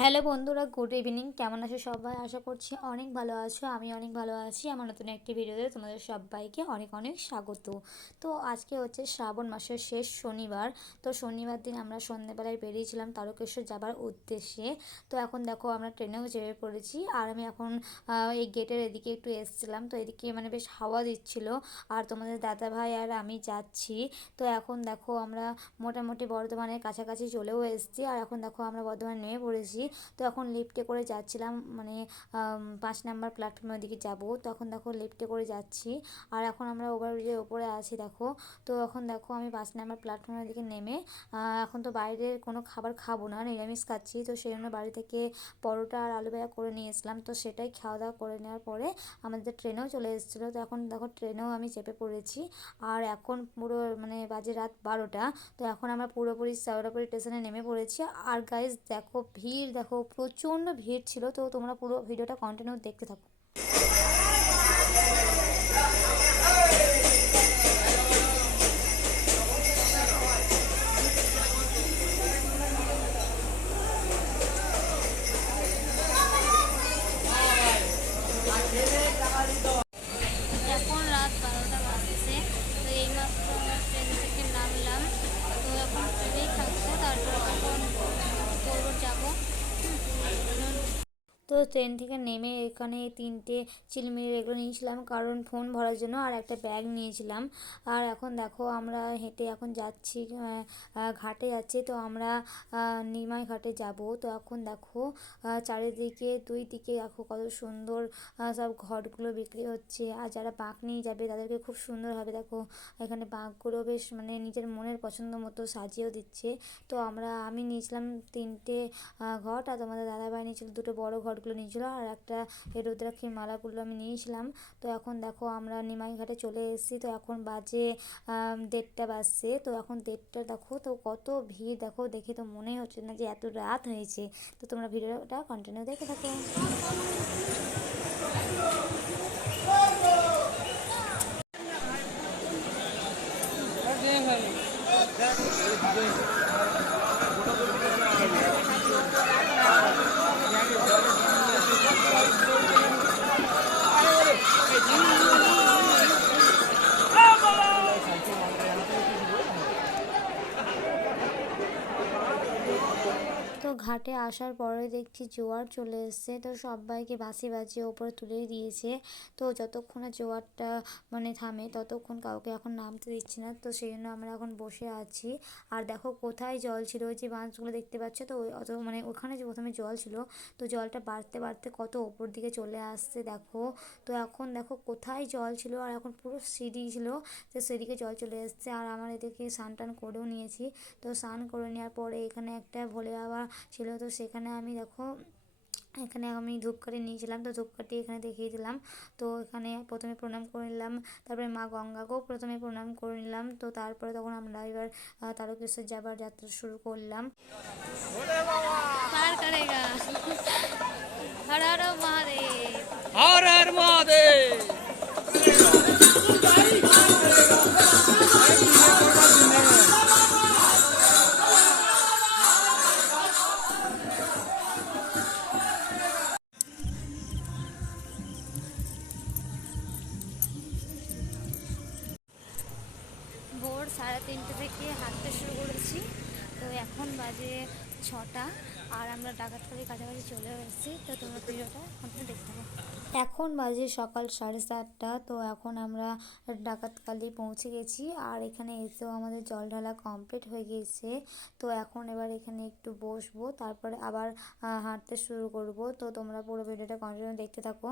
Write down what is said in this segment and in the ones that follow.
Hello বন্ধুরা, good evening. কেমন আছো সবাই? আশা করছি অনেক ভালো আছো, আমি অনেক ভালো আছি। আমার নতুন একটি ভিডিওতে তোমাদের সবাইকে অনেক অনেক স্বাগত। তো আজকে হচ্ছে শ্রাবণ মাসের শেষ শনিবার। তো শনিবার দিন আমরা সন্ধ্যেবেলায় বেরিয়েছিলাম তারকেশ্বর যাবার উদ্দেশ্যে। তো এখন দেখো আমরা ট্রেনেও চেপে পড়েছি আর আমি এখন এই গেটের এদিকে একটু এসেছিলাম। তো এদিকে মানে বেশ হাওয়া দিচ্ছিল আর তোমাদের দাদা ভাই আর আমি যাচ্ছি। তো এখন দেখো আমরা মোটামুটি বর্ধমানের কাছাকাছি চলেও এসেছি। আর এখন দেখো আমরা বর্ধমানে নেমে পড়েছি। তো এখন লিফটে করে যাচ্ছিলাম মানে পাঁচ নাম্বার প্ল্যাটফর্মের দিকে যাব। তখন দেখো লিফটে করে যাচ্ছি। আর এখন আমরা ওভারব্রিজের ওপরে আছি, দেখো, তো এখন দেখো আমি পাঁচ নাম্বার প্ল্যাটফর্মের দিকে নেমে এখন তো বাইরের কোনো খাবার খাব না, নিরামিষ খাচ্ছি। তো সেই জন্য বাড়ি থেকে পরোটা আর আলু ভাজা করে নিয়ে এসলাম। তো সেটাই খাওয়া দাওয়া করে নেওয়ার পরে আমাদের ট্রেনেও চলে এসেছিল। তো এখন দেখো ট্রেনেও আমি চেপে পড়েছি। আর এখন পুরো মানে বাজে রাত বারোটা। তো এখন আমরা পুরোপুরি সাউরাপুরি স্টেশনে নেমে পড়েছি। আর গাইজ দেখো ভিড় দেখো প্রচণ্ড ভিড় ছিল তো তোমরা পুরো ভিডিওটা কন্টিনিউ দেখতে থাকো। ট্রেন থেকে নেমে এখানে তিনটে চিলমির এগুলো নিয়েছিলাম। কারণ ফোন ভরার জন্য আর একটা ব্যাগ নিয়েছিলাম। আর এখন দেখো আমরা হেঁটে এখন যাচ্ছি ঘাটে যাচ্ছি। তো আমরা নিমাই ঘাটে যাব। তো এখন দেখো চারিদিকে দুই দিকে দেখো কত সুন্দর সব ঘরগুলো বিক্রি হচ্ছে। আর যারা বাঁক নিয়ে যাবে তাদেরকে খুব সুন্দর হবে দেখো, এখানে বাঁকগুলো বেশ মানে নিজের মনের পছন্দ মতো সাজিয়েও দিচ্ছে। তো আমরা, আমি নিয়েছিলাম তিনটে ঘট আর তোমাদের দাদাভাই নিয়েছিল দুটো বড় ঘট ঘটগুলো নিয়েছিল আর একটা রুদ্রাক্ষীর মালাগুলো আমি নিয়েছিলাম। তো এখন দেখো আমরা নিমাই ঘাটে চলে এসেছি। তো এখন বাজে দেড়টা বাজছে। তো এখন দেড়টা দেখো, তো কত ভিড় দেখো। দেখে তো মনে হচ্ছে না যে এত রাত হয়েছে। তো তোমরা ভিডিওটা কন্টিনিউ দেখে থাকো। তো ঘাটে আসার পরে দেখছি জোয়ার চলে এসছে। তো সবাইকে বাসি বাজিয়ে ওপরে তুলে দিয়েছে। তো যতক্ষণে জোয়ারটা মানে থামে, ততক্ষণ কাউকে এখন নামতে দিচ্ছে না। তো সেই জন্য আমরা এখন বসে আছি। আর দেখো কোথায় জল ছিল? ওই যে বাঁশগুলো দেখতে পাচ্ছ? তো ওই অত মানে ওখানে যে প্রথমে জল ছিল, তো জলটা বাড়তে বাড়তে কত ওপর দিকে চলে আসছে দেখো। তো এখন দেখো কোথায় জল ছিল? আর এখন পুরো সিঁড়ি ছিল, তো সেদিকে জল চলে এসছে। আর আমার এদিকে স্নান টান করেও নিয়েছি। তো স্নান করে নেওয়ার পরে এখানে একটা ভোলে বাবা ছিল। তো সেখানে আমি দেখো এখানে আমি ধূপকাঠি নিয়েছিলাম। তো ধূপকাঠি এখানে দেখিয়ে দিলাম। তো এখানে প্রথমে প্রণাম করে নিলাম। তারপরে মা গঙ্গাকেও প্রথমে প্রণাম করে নিলাম। তো তারপরে তখন আমরা এবার তারকেশ্বর যাবার যাত্রা শুরু করলাম। হর হর মহাদেব। হর হর মহাদেব। তিনটে থেকে হাঁটতে শুরু করেছি। তো এখন বাজে ছটা, আর আমরা ডাকাতকালির কাছাকাছি চলে এসেছি। তো তোমরা ভিডিওটা কন্টিনিউ দেখতে এখন বাজে সকাল সাড়ে সাতটা, তো এখন আমরা ডাকাতকালি পৌঁছে গেছি। আর এখানে এসেও আমাদের জল ঢালা কমপ্লিট হয়ে গিয়েছে। তো এখন এবার এখানে একটু বসবো, তারপরে আবার হাঁটতে শুরু করব। তো তোমরা পুরো ভিডিওটা কন্টিনিউ দেখতে থাকো।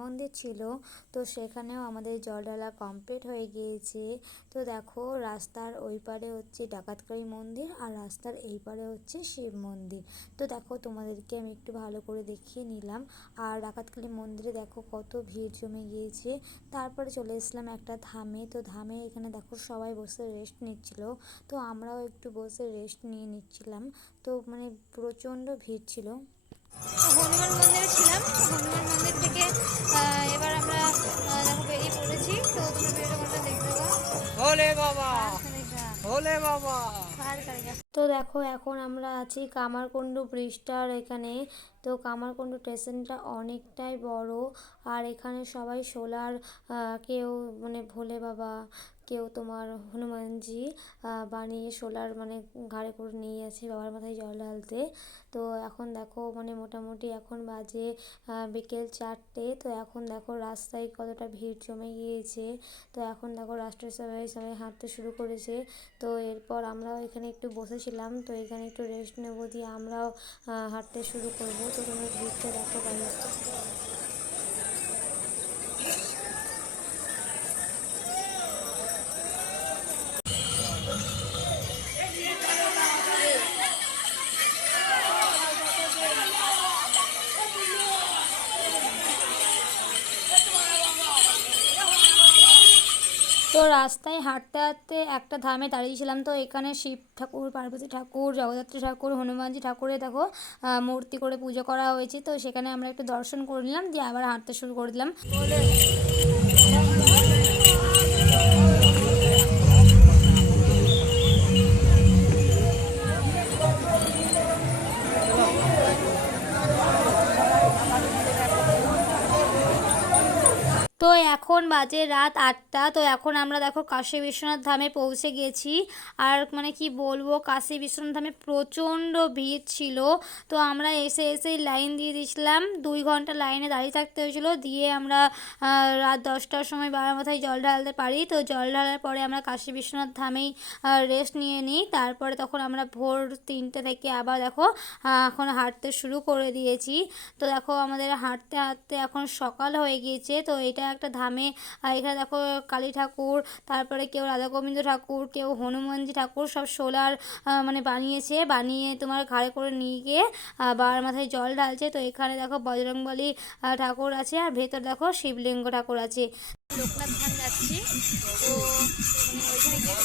মন্দির ছিল, তো সেখানেও আমাদের জল ঢালা কমপ্লিট হয়ে গিয়েছে। তো দেখো, রাস্তার ওই পারে হচ্ছে ডাকাতকারী মন্দির আর রাস্তার এই পারে হচ্ছে শিব মন্দির। তো দেখো, তোমাদেরকে আমি একটু ভালো করে দেখিয়ে নিলাম। আর ডাকাতকালী মন্দিরে দেখো, কত ভিড় জমে গিয়েছে। তারপরে চলে এসলাম একটা ধামে। তো ধামে এখানে দেখো, সবাই বসে রেস্ট নিচ্ছিল। তো আমরাও একটু বসে রেস্ট নিয়ে নিচ্ছিলাম। তো মানে প্রচণ্ড ভিড় ছিল। হনুমান মন্দিরে ছিলাম। হনুমান মন্দির এবার আমরা দেখো বেরিয়ে পড়েছি। তো তোমরা ভিডিওটা কোনটা দেখতে পাবো ভোলে বাবা। ভোলে বাবা। তো দেখো এখন আমরা আছি কামারকুণ্ডু ব্রিজটার এখানে। তো কামারকুণ্ডু স্টেশনটা অনেকটাই বড়। আর এখানে সবাই সোলার কেউ মানে ভোলে বাবা কেউ তোমার হনুমানজি বানিয়ে সোলার মানে ঘাড়ে করে নিয়ে আছে বাবার মাথায় জল ঢালতে। তো এখন দেখো মানে মোটামুটি এখন বাজে বিকেল চারটে। তো এখন দেখো রাস্তায় কতটা ভিড় জমে গিয়েছে। তো এখন দেখো রাস্তায় সবাই সবাই হাঁটতে শুরু করেছে। তো এরপর আমরাও এখানে একটু বসেছিলাম। তো এখানে একটু রেস্ট নেব দিয়ে আমরাও হাঁটতে শুরু করব। তো তোমরা ভিড়টা দেখো রাস্তায় হাঁটতে হাঁটতে একটা ধামে দাঁড়িয়েছিলাম তো, এখানে শিব ঠাকুর, পার্বতী ঠাকুর, জগদ্ধাত্রী ঠাকুর, হনুমানজি ঠাকুরের দেখো মূর্তি করে পুজো করা হয়েছে। তো সেখানে আমরা একটু দর্শন করে নিলাম, দিয়ে আবার হাঁটতে শুরু করে দিলাম। তো এখন বাজে রাত আটটা। তো এখন আমরা দেখো কাশী বিশ্বনাথ ধামে পৌঁছে গেছি। আর মানে কি বলব, কাশী বিশ্বনাথ ধামে প্রচণ্ড ভিড় ছিল। তো আমরা এসে এসেই লাইন দিয়ে দিয়েছিলাম। দুই ঘণ্টা লাইনে দাঁড়িয়ে থাকতে হয়েছিল। দিয়ে আমরা রাত দশটার সময় বাবার মাথায় জল ঢালতে পারি। তো জল ঢালার পরে আমরা কাশী বিশ্বনাথ ধামেই রেস্ট নিয়ে নিই। তারপরে তখন আমরা ভোর তিনটে থেকে আবার দেখো এখন হাঁটতে শুরু করে দিয়েছি। তো দেখো আমাদের হাঁটতে হাঁটতে এখন সকাল হয়ে গিয়েছে। তো এটা একটা ধামে আর এখানে দেখো কালী ঠাকুর তারপরে কেউ রাধা গোবিন্দ ঠাকুর কেউ হনুমানজি ঠাকুর সব সোলার মানে বানিয়েছে বানিয়ে তোমার ঘাড়ে করে নিয়ে গিয়ে বাবার মাথায় জল ঢালছে। তো এখানে দেখো বজরংবলী ঠাকুর আছে আর ভেতর দেখো শিবলিঙ্গ ঠাকুর আছে। লোকনাথ ধাম যাচ্ছি। তো মানে ওইখানে গিয়ে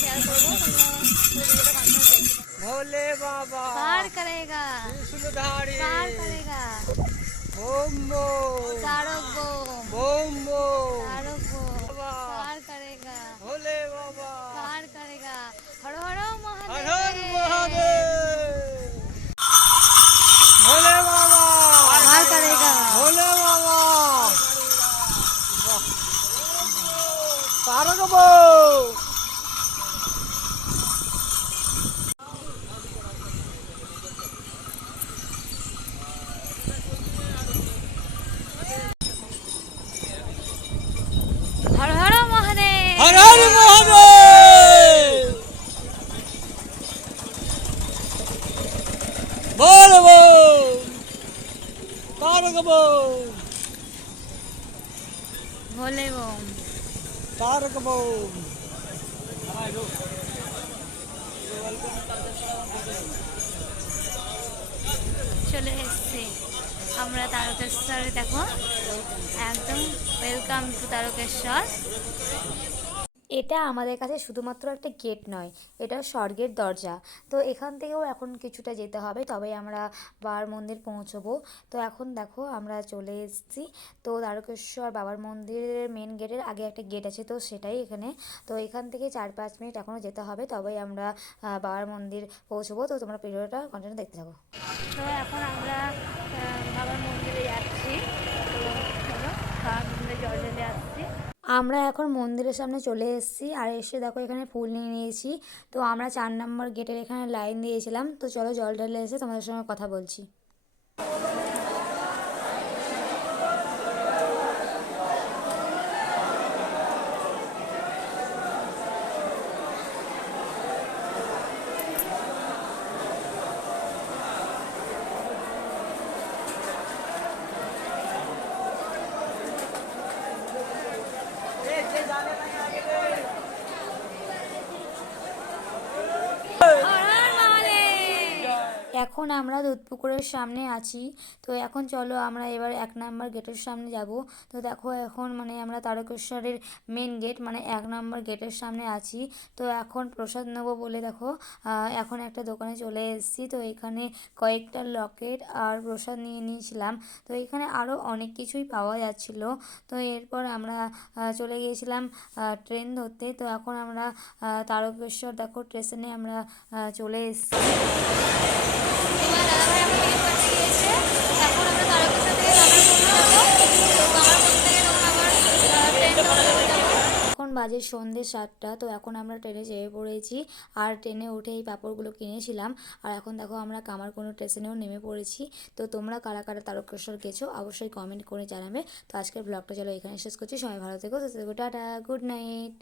শেয়ার করব। কন্টিনিউ দেখতে ভোলে বাবা পার পার বোম বোম তারক বোম বোম বোম তারক বোম বাবা পার করেগা ভোলে বাবা পার করেগা হর হর হর হর মহাদেব মহাদেব ভোলে বাবা পার করেগা ভোলে বাবা তারক বউ হর হর মহাদেব হর হর মহাদেব বল বল চলে এসছে আমরা তারকেশ্বরে দেখো। একদম ওয়েলকাম টু তারকেশ্বর। এটা আমাদের কাছে শুধুমাত্র একটা গেট নয়, এটা স্বর্গের দরজা। তো এখান থেকেও এখন কিছুটা যেতে হবে, তবে আমরা বাবার মন্দির পৌঁছবো। তো এখন দেখো, আমরা চলে এসেছি। তো দ্বারকেশ্বর বাবার মন্দিরের মেন গেটের আগে একটা গেট আছে, তো সেটাই এখানে। তো এখান থেকে চার পাঁচ মিনিট এখনও যেতে হবে, তবেই আমরা বাবার মন্দির পৌঁছবো। তো তোমরা ভিডিওটা কন্টিনিউ দেখতে থাকো। তো এখন আমরা বাবার মন্দিরে যাচ্ছি। তো বাবার মন্দিরে জল ঢেলে আমরা এখন মন্দিরের সামনে চলে এসেছি। আর এসে দেখো এখানে ফুল নিয়ে নিয়েছি। তো আমরা চার নম্বর গেটের এখানে লাইন দিয়েছিলাম। তো চলো জল ঢেলে এসে তোমাদের সঙ্গে কথা বলছি। এখন আমরা দুধপুকুরের সামনে আছি। তো এখন চলো আমরা এবার এক নাম্বার গেটের সামনে যাব। তো দেখো এখন মানে আমরা তারকেশ্বরের মেন গেট মানে এক নাম্বার গেটের সামনে আছি। তো এখন প্রসাদ নেব বলে দেখো এখন একটা দোকানে চলে এসেছি। তো এখানে কয়েকটা লকেট আর প্রসাদ নিয়ে নিয়েছিলাম। তো এখানে আরও অনেক কিছুই পাওয়া যাচ্ছিল। তো এরপর আমরা চলে গিয়েছিলাম ট্রেন ধরতে। তো এখন আমরা তারকেশ্বর দেখো স্টেশনে আমরা চলে এসেছি। তো বাজে সন্ধ্যে সাতটা, তো এখন আমরা ট্রেনে চেপে পড়েছি। আর ট্রেনে উঠে এই পাঁপড়গুলো কিনেছিলাম। আর এখন দেখো আমরা কামার কোনো স্টেশনেও নেমে পড়েছি। তো তোমরা কারা কারা তারকেশ্বর গেছো অবশ্যই কমেন্ট করে জানাবে। তো আজকের ব্লগটা চলো এখানে শেষ করছি। সবাই ভালো থেকো থেকো, টাটা গুড নাইট